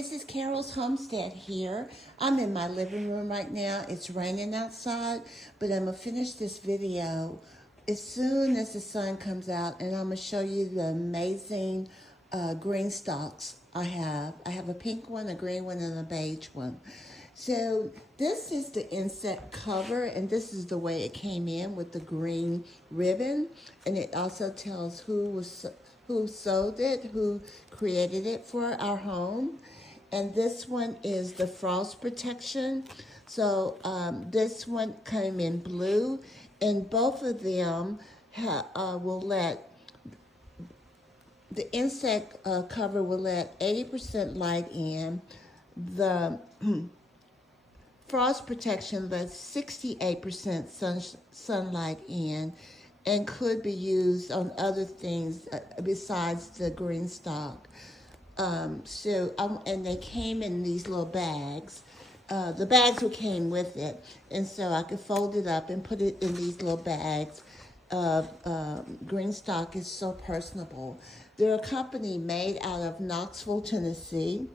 this is Carol's Homestead here. I'm in my living room right now. It's raining outside, but I'm going to finish this video as soon as the sun comes out, and I'm going to show you the amazing green stalks I have. I have a pink one, a green one, and a beige one. So this is the insect cover, and this is the way it came in with the green ribbon, and it also tells who sold it, who created it for our home. And this one is the frost protection. So this one came in blue, and both of them will let, the insect cover will let 80% light in. The frost protection lets 68% sunlight in, and could be used on other things besides the GreenStalk. And they came in these little bags. The bags came with it, and so I could fold it up and put it in these little bags. GreenStalk is so personable. They're a company made out of Knoxville, Tennessee.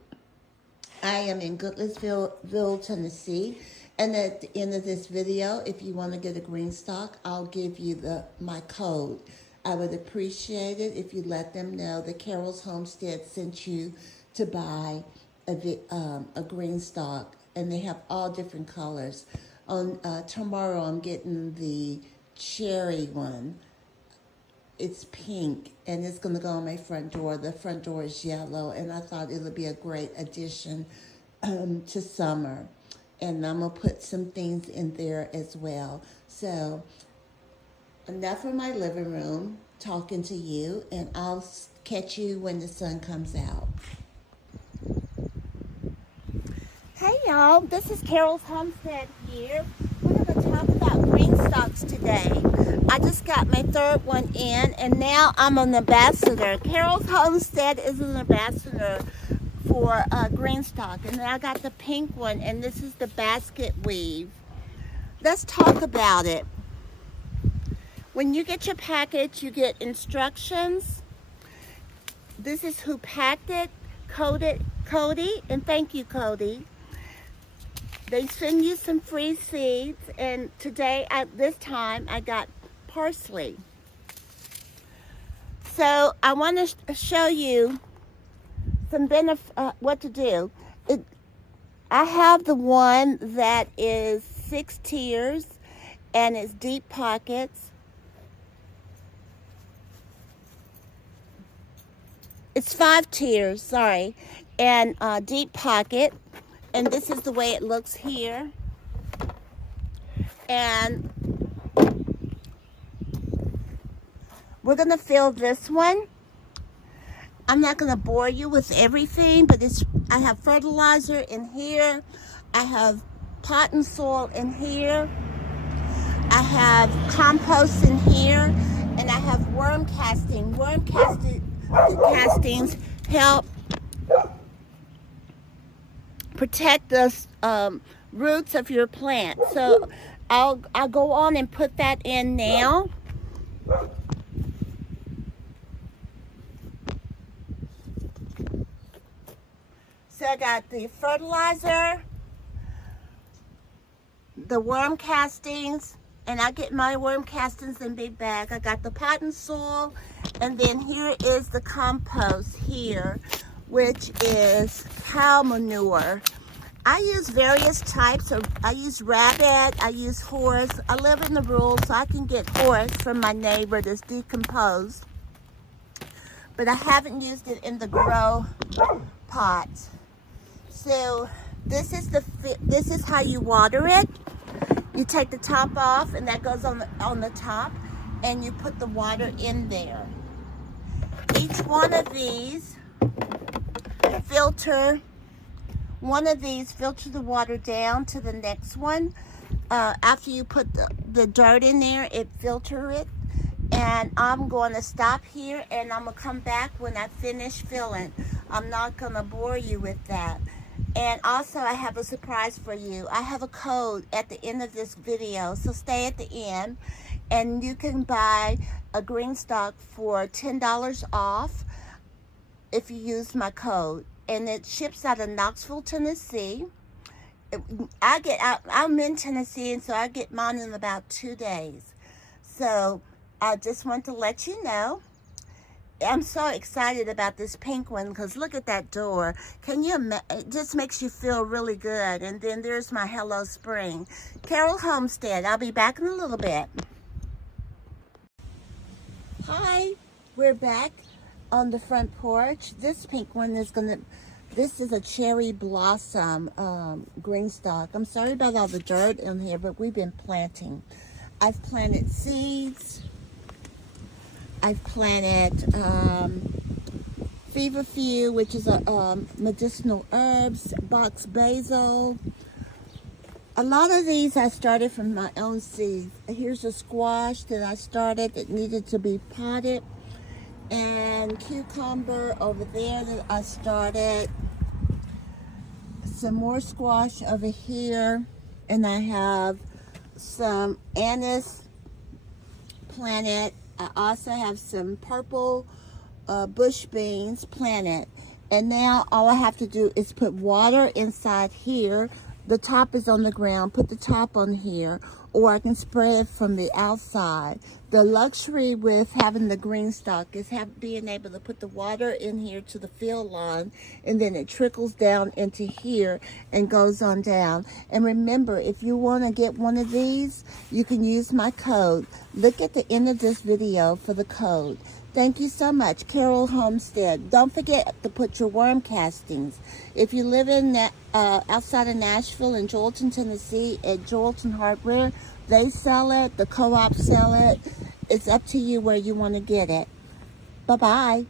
I am in Goodlettsville, Tennessee. And at the end of this video, if you want to get a GreenStalk, I'll give you my code. I would appreciate it if you let them know that Carol's Homestead sent you to buy a GreenStalk. And they have all different colors. On tomorrow, I'm getting the cherry one. It's pink, and it's going to go on my front door. The front door is yellow, and I thought it would be a great addition to summer. And I'm going to put some things in there as well. So, enough of my living room talking to you, and I'll catch you when the sun comes out. Hey y'all, this is Carol's Homestead here. We're going to talk about GreenStalks today. I just got my third one in, and now I'm an ambassador. Carol's Homestead is an ambassador for GreenStalk, and I got the pink one, and this is the basket weave. Let's talk about it. When you get your package, you get instructions. This is who packed it, Cody, and thank you, Cody. They send you some free seeds, and today, at this time, I got parsley. So I want to show you some what to do. I have the one that is 6 tiers, and it's deep pockets. It's 5 tiers, sorry, and deep pocket. And this is the way it looks here. And we're going to fill this one. I'm not going to bore you with everything, but I have fertilizer in here. I have pot and soil in here. I have compost in here. And I have worm casting. Castings help protect the roots of your plant. So I'll go on and put that in now. So I got the fertilizer, the worm castings, and I get my worm castings in big bag. I got the pot and soil, and then here is the compost here, which is cow manure. I use various types of, I use rabbit, I use horse. I live in the rural, so I can get horse from my neighbor that's decomposed. But I haven't used it in the grow pot. So this is how you water it. You take the top off, and that goes on the top, and you put the water in there. Each one of these filter the water down to the next one. After you put the dirt in there, it filters it. And I'm going to stop here, and I'm going to come back when I finish filling. I'm not going to bore you with that. And also, I have a surprise for you. I have a code at the end of this video, so stay at the end. And you can buy a GreenStalk for $10 off if you use my code. and it ships out of Knoxville, Tennessee. I'm in Tennessee, and so I get mine in about 2 days. So I just want to let you know. I'm so excited about this pink one because look at that door. Can you imagine? It just makes you feel really good. And then there's my Hello Spring. Carol Homestead. I'll be back in a little bit. Hi, we're back on the front porch. This pink one is this is a cherry blossom GreenStalk. I'm sorry about all the dirt in here, but we've been planting. I've planted seeds. I've planted feverfew, which is a medicinal herbs, box basil. A lot of these I started from my own seeds. Here's a squash that I started that needed to be potted, and cucumber over there that I started. Some more squash over here, and I have some anise planted. I also have some purple bush beans planted. And now all I have to do is put water inside here. The top is on the ground. Put the top on here, or I can spray it from the outside. The luxury with having the GreenStalk is being able to put the water in here to the field lawn, and then it trickles down into here and goes on down. And remember, if you want to get one of these, you can use my code. Look at the end of this video for the code. Thank you so much, Carol Homestead. Don't forget to put your worm castings. If you live in outside of Nashville in Joelton, Tennessee, at Joelton Hardware, they sell it. The co-op sell it. It's up to you where you want to get it. Bye-bye.